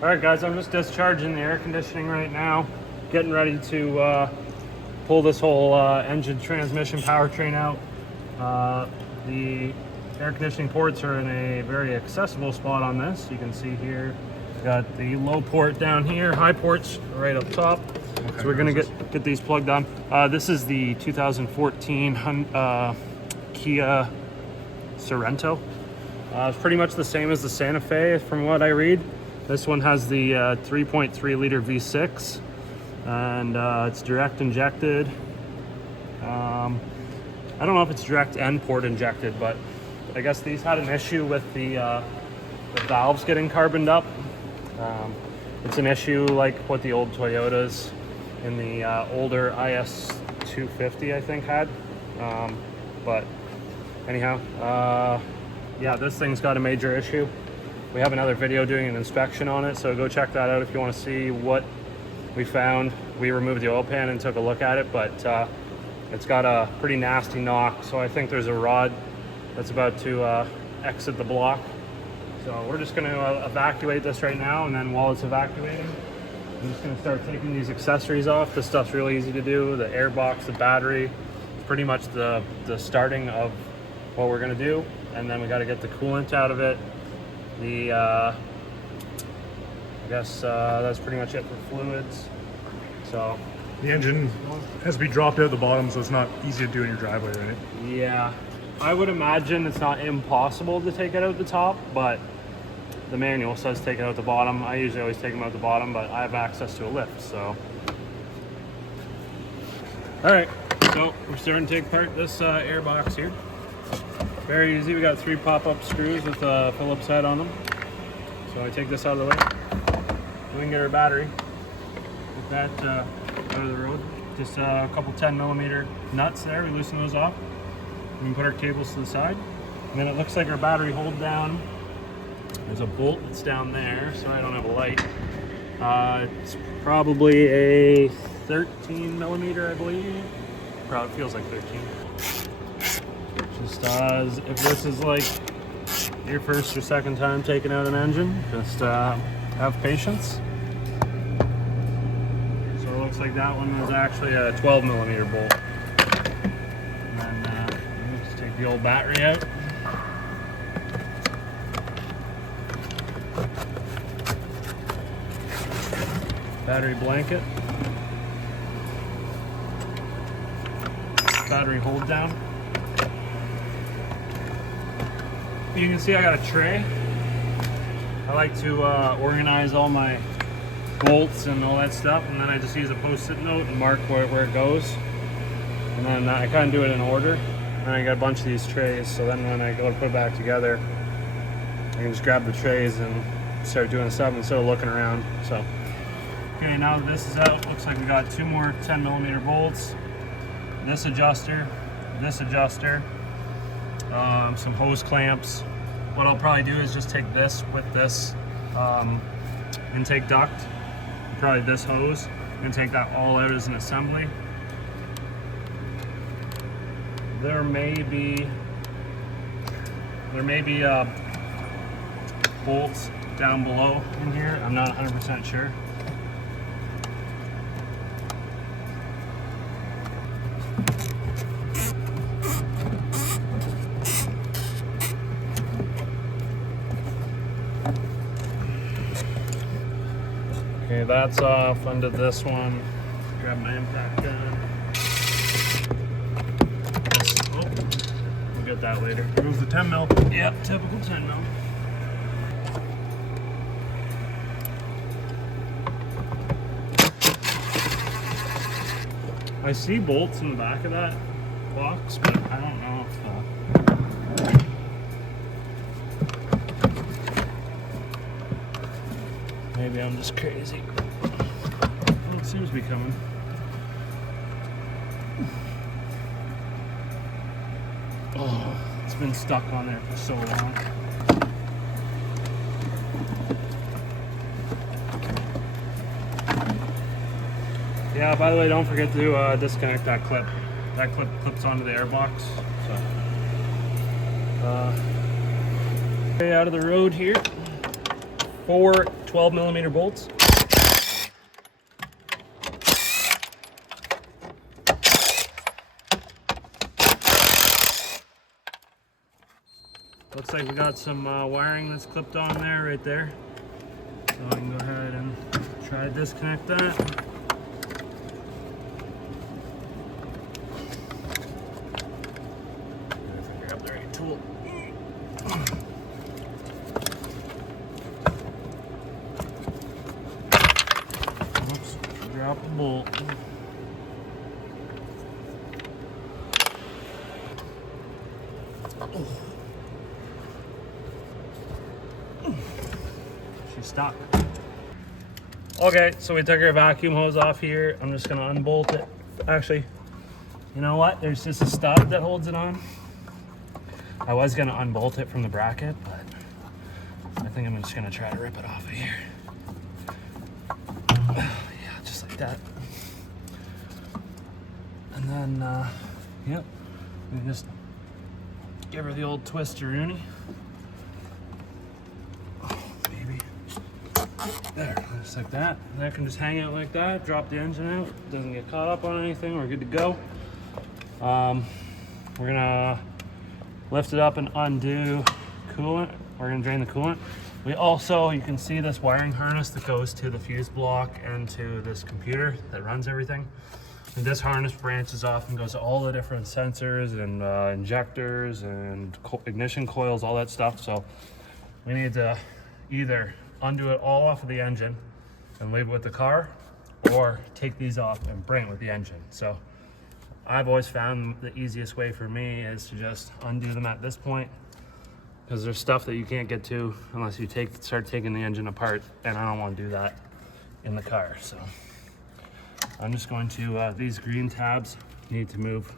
All right, guys, I'm just discharging the air conditioning right now, getting ready to pull this whole engine, transmission, powertrain out. The air conditioning ports are in a very accessible spot on this. You can see here, we've got the low port down here, high ports right up top. Okay, so we're gonna get these plugged on. This is the 2014 Kia Sorento. It's pretty much the same as the Santa Fe from what I read. This one has the 3.3 liter V6 and it's direct injected. I don't know if it's direct and port injected, but I guess these had an issue with the valves getting carboned up. It's an issue like what the old Toyotas in the older IS 250 I think had. But anyhow, yeah, this thing's got a major issue. We have another video doing an inspection on it, so go check that out if you want to see what we found. We removed the oil pan and took a look at it, but it's got a pretty nasty knock, so I think there's a rod that's about to exit the block. So we're just going to evacuate this right now, and then while it's evacuating, I'm just going to start taking these accessories off. This stuff's really easy to do. The airbox, the battery, it's pretty much the starting of what we're going to do, and then we got to get the coolant out of it. I guess that's pretty much it for fluids. So the engine has to be dropped out at the bottom, so it's not easy to do in your driveway, right? Yeah, I would imagine it's not impossible to take it out the top, but the manual says take it out the bottom. I usually always take them out the bottom, but I have access to a lift, so. All right, so we're starting to take apart this airbox here. Very easy. We got 3 pop-up screws with a Phillips head on them. So I take this out of the way. We can get our battery with that out of the road. Just a couple 10mm nuts there. We loosen those off. We can put our cables to the side. And then it looks like our battery hold down. There's a bolt that's down there, so I don't have a light. It's probably a 13mm, I believe. Probably feels like 13. Just if this is like your first or second time taking out an engine, just have patience. So it looks like that one is actually a 12mm bolt. And then just take the old battery out. Battery blanket. Battery hold down. You can see I got a tray. I like to organize all my bolts and all that stuff, and then I just use a post-it note and mark where it goes. And then I kind of do it in order. And I got a bunch of these trays, so then when I go to put it back together, I can just grab the trays and start doing stuff instead of looking around. So, okay, now that this is out, looks like we got 2 more 10mm bolts. This adjuster, some hose clamps. What I'll probably do is just take this with this intake duct, probably this hose, and take that all out as an assembly. There may be bolts down below in here. I'm not 100% sure. Okay, that's off. Under this one, grab my impact gun. Oh, we'll get that later. Here goes the 10mm. Yep, typical 10mm. I see bolts in the back of that box, but I don't know if maybe I'm just crazy. Oh, it seems to be coming. Oh, it's been stuck on there for so long. Yeah, by the way, don't forget to disconnect that clip. That clip clips onto the airbox. So, way out of the road here. 4 12 millimeter bolts. Looks like we got some wiring that's clipped on there, right there. So I can go ahead and try to disconnect that. Grab the right tool. Oops, drop a bolt. She's stuck. Okay, so we took our vacuum hose off here. I'm just gonna unbolt it. Actually, you know what? There's just a stud that holds it on. I was gonna unbolt it from the bracket, but I think I'm just gonna try to rip it off of here. Yeah, just like that. And then, yep, we just give her the old twister-rooney. There, just like that. And that can just hang out like that, drop the engine out, doesn't get caught up on anything, we're good to go. We're gonna lift it up and undo coolant. We're gonna drain the coolant. We also, you can see this wiring harness that goes to the fuse block and to this computer that runs everything. And this harness branches off and goes to all the different sensors and injectors and ignition coils, all that stuff. So we need to either undo it all off of the engine and leave it with the car, or take these off and bring it with the engine. So I've always found the easiest way for me is to just undo them at this point, because there's stuff that you can't get to unless you start taking the engine apart, and I don't want to do that in the car. So I'm just going to, these green tabs need to move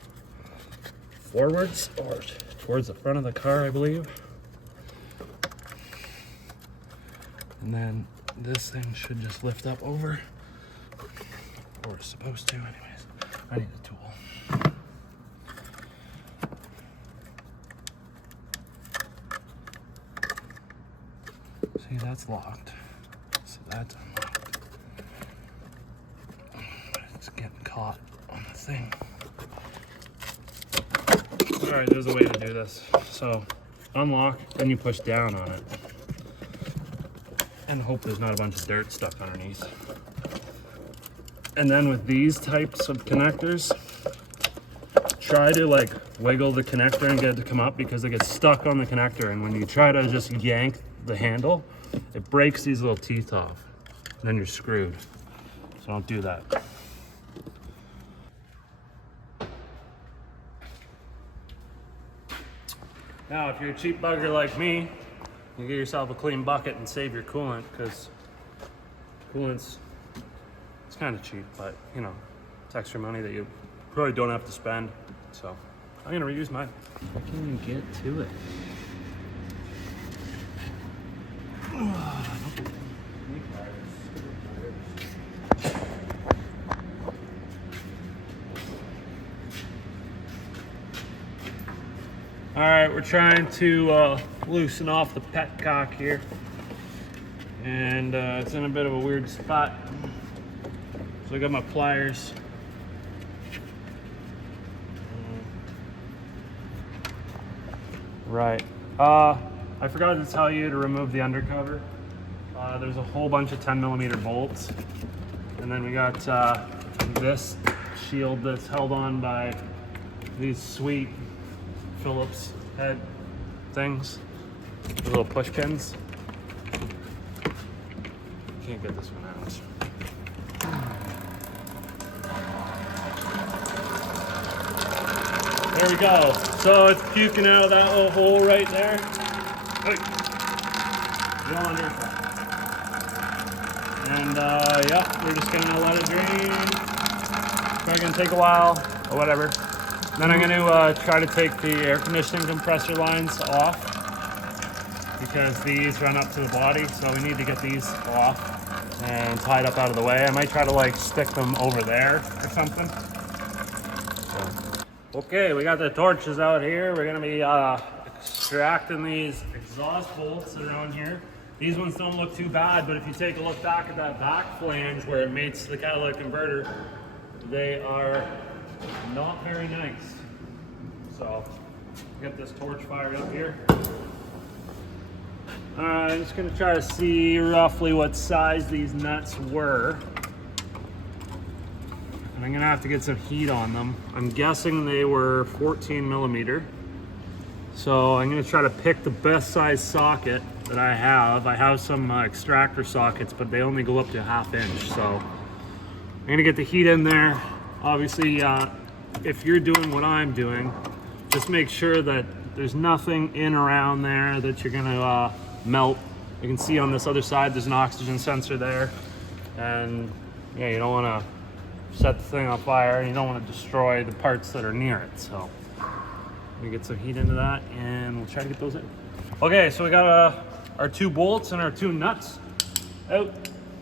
forwards or towards the front of the car, I believe. And then this thing should just lift up over, or it's supposed to anyways. I need a tool. See, that's locked. So that's unlocked. It's getting caught on the thing. All right, there's a way to do this. So unlock, then you push down on it. And hope there's not a bunch of dirt stuck underneath. And then with these types of connectors, try to like wiggle the connector and get it to come up, because it gets stuck on the connector, and when you try to just yank the handle, it breaks these little teeth off, and then you're screwed. So don't do that. Now, if you're a cheap bugger like me, you get yourself a clean bucket and save your coolant, because coolant's, it's kind of cheap, but you know, it's extra money that you probably don't have to spend. So I'm gonna reuse mine. I can't even get to it. All right, we're trying to loosen off the petcock here, and it's in a bit of a weird spot. So I got my pliers. Right. I forgot to tell you to remove the undercover. There's a whole bunch of 10 millimeter bolts, and then we got this shield that's held on by these sweet Phillips head things, the little push pins. Can't get this one out. There we go. So it's puking out of that little hole right there. Go under. And yeah, we're just gonna let it drain. It's probably gonna take a while or whatever. Then I'm going to try to take the air conditioning compressor lines off, because these run up to the body, so we need to get these off and tied up out of the way. I might try to like stick them over there or something. So. Okay, we got the torches out here. We're going to be extracting these exhaust bolts that are on here. These ones don't look too bad, but if you take a look back at that back flange where it mates the catalytic converter, they are not very nice. So, get this torch fired up here. I'm just gonna try to see roughly what size these nuts were. And I'm gonna have to get some heat on them. I'm guessing they were 14 millimeter. So I'm gonna try to pick the best size socket that I have. I have some extractor sockets, but they only go up to a 1/2 inch. So I'm gonna get the heat in there. Obviously, if you're doing what I'm doing, just make sure that there's nothing in around there that you're gonna melt. You can see on this other side, there's an oxygen sensor there. And yeah, you don't wanna set the thing on fire, and you don't wanna destroy the parts that are near it. So we get some heat into that and we'll try to get those in. Okay, so we got our 2 bolts and our 2 nuts out.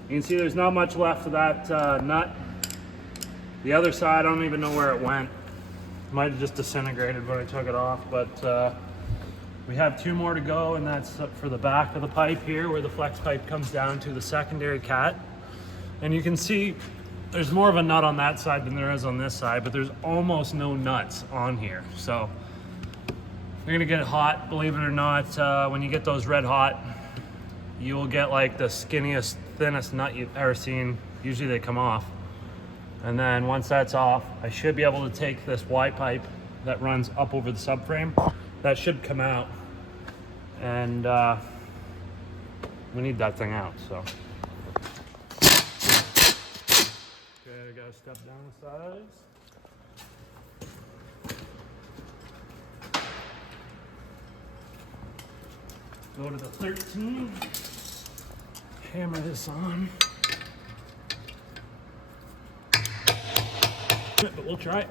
You can see there's not much left of that nut. The other side, I don't even know where it went. Might have just disintegrated when I took it off, but we have 2 more to go, and that's for the back of the pipe here where the flex pipe comes down to the secondary cat. And you can see there's more of a nut on that side than there is on this side, but there's almost no nuts on here. So you're gonna get hot, believe it or not. When you get those red hot, you will get like the skinniest, thinnest nut you've ever seen. Usually they come off. And then once that's off, I should be able to take this Y pipe that runs up over the subframe. That should come out. And we need that thing out, so. Okay, I gotta step down the sides. Go to the 13, hammer this on. But we'll try it.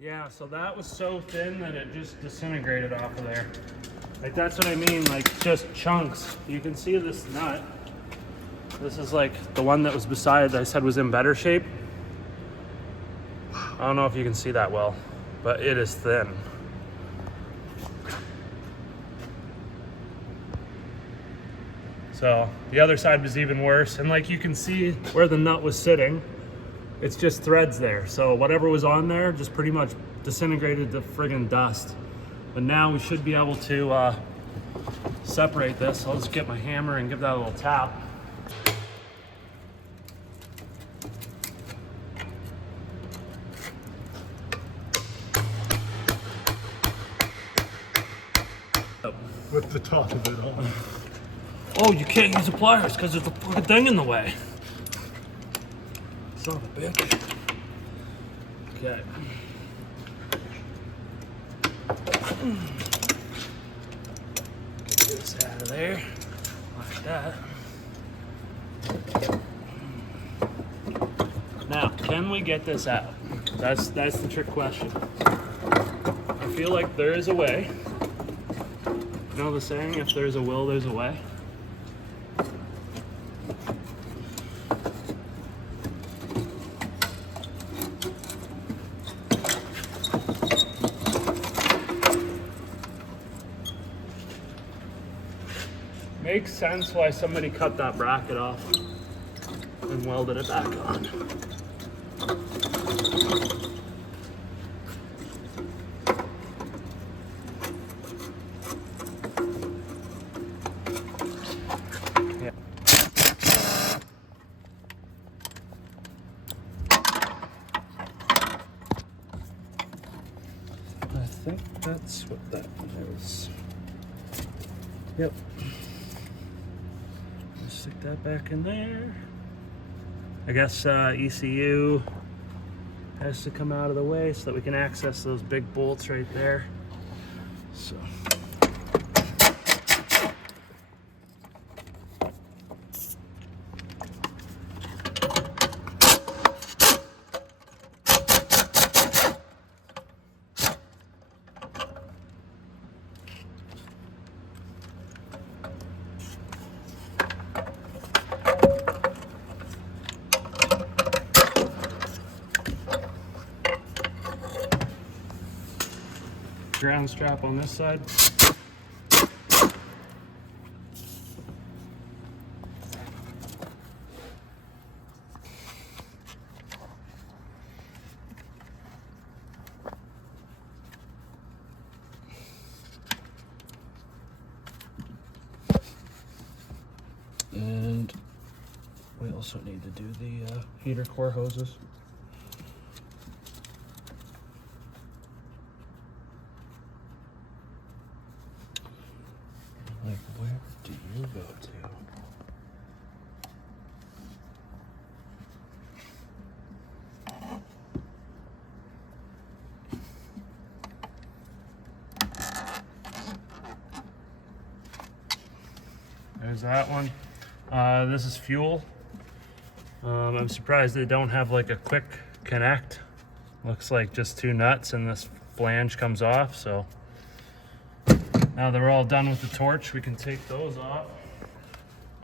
Yeah, so that was so thin that it just disintegrated off of there. Like, that's what I mean, like just chunks. You can see this nut. This is like the one that was beside that I said was in better shape. I don't know if you can see that well, but it is thin. So the other side was even worse. And like you can see where the nut was sitting, it's just threads there. So whatever was on there just pretty much disintegrated to friggin' dust. But now we should be able to separate this. I'll just get my hammer and give that a little tap. With the top of it on. Oh, you can't use the pliers because there's a fucking thing in the way. Son of a bitch. Okay. Get this out of there. Like that. Now, can we get this out? That's the trick question. I feel like there is a way. You know the saying, if there's a will, there's a way? Makes sense why somebody cut that bracket off and welded it back on. I think that's what that is. Yep. Stick that back in there. I guess ECU has to come out of the way so that we can access those big bolts right there. So. ground strap on this side. And we also need to do the heater core hoses. Like, where do you go to? There's that one. This is fuel. I'm surprised they don't have like a quick connect. Looks like just 2 nuts and this flange comes off. So now that we're all done with the torch, we can take those off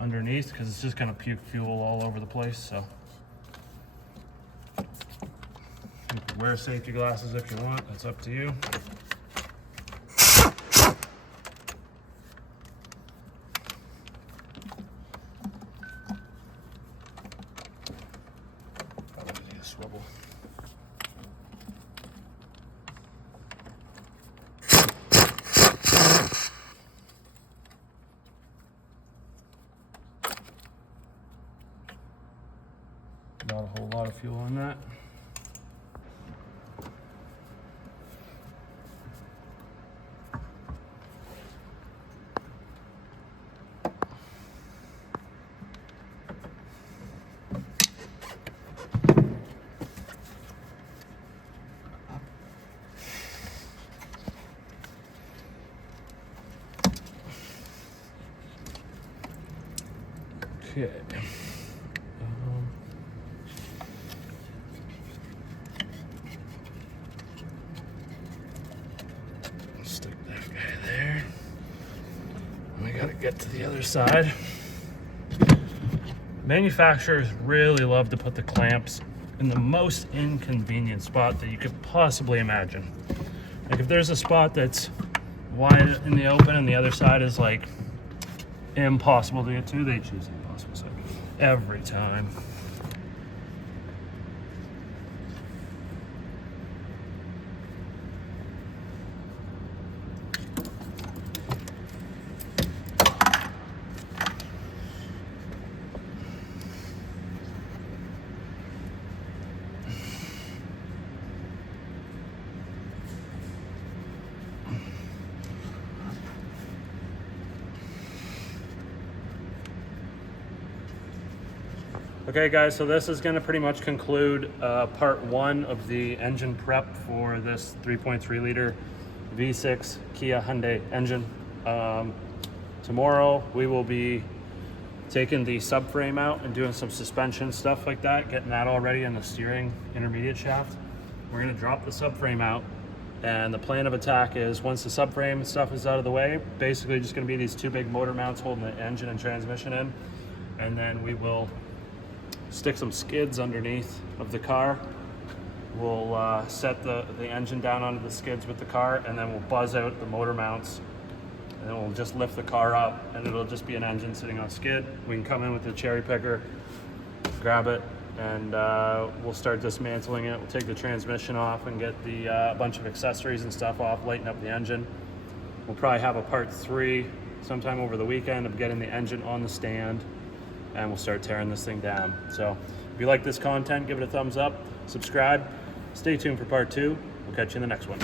underneath because it's just gonna puke fuel all over the place. So you can wear safety glasses if you want, that's up to you. Swivel. Not a whole lot of fuel on that. Okay. Stick that guy there. And we gotta get to the other side. Manufacturers really love to put the clamps in the most inconvenient spot that you could possibly imagine. Like if there's a spot that's wide in the open and the other side is like impossible to get to, they choose the impossible side every time. Okay guys, so this is going to pretty much conclude part 1 of the engine prep for this 3.3 liter V6 Kia Hyundai engine. Tomorrow we will be taking the subframe out and doing some suspension stuff like that, getting that all ready in the steering intermediate shaft. We're going to drop the subframe out, and the plan of attack is once the subframe stuff is out of the way, basically just going to be these 2 big motor mounts holding the engine and transmission in, and then we will stick some skids underneath of the car. We'll set the engine down onto the skids with the car, and then we'll buzz out the motor mounts, and then we'll just lift the car up, and it'll just be an engine sitting on a skid. We can come in with the cherry picker, grab it, and we'll start dismantling it. We'll take the transmission off and get the bunch of accessories and stuff off, lighten up the engine. We'll probably have a part 3 sometime over the weekend of getting the engine on the stand, and we'll start tearing this thing down. So if you like this content, give it a thumbs up, subscribe, stay tuned for part 2. We'll catch you in the next one.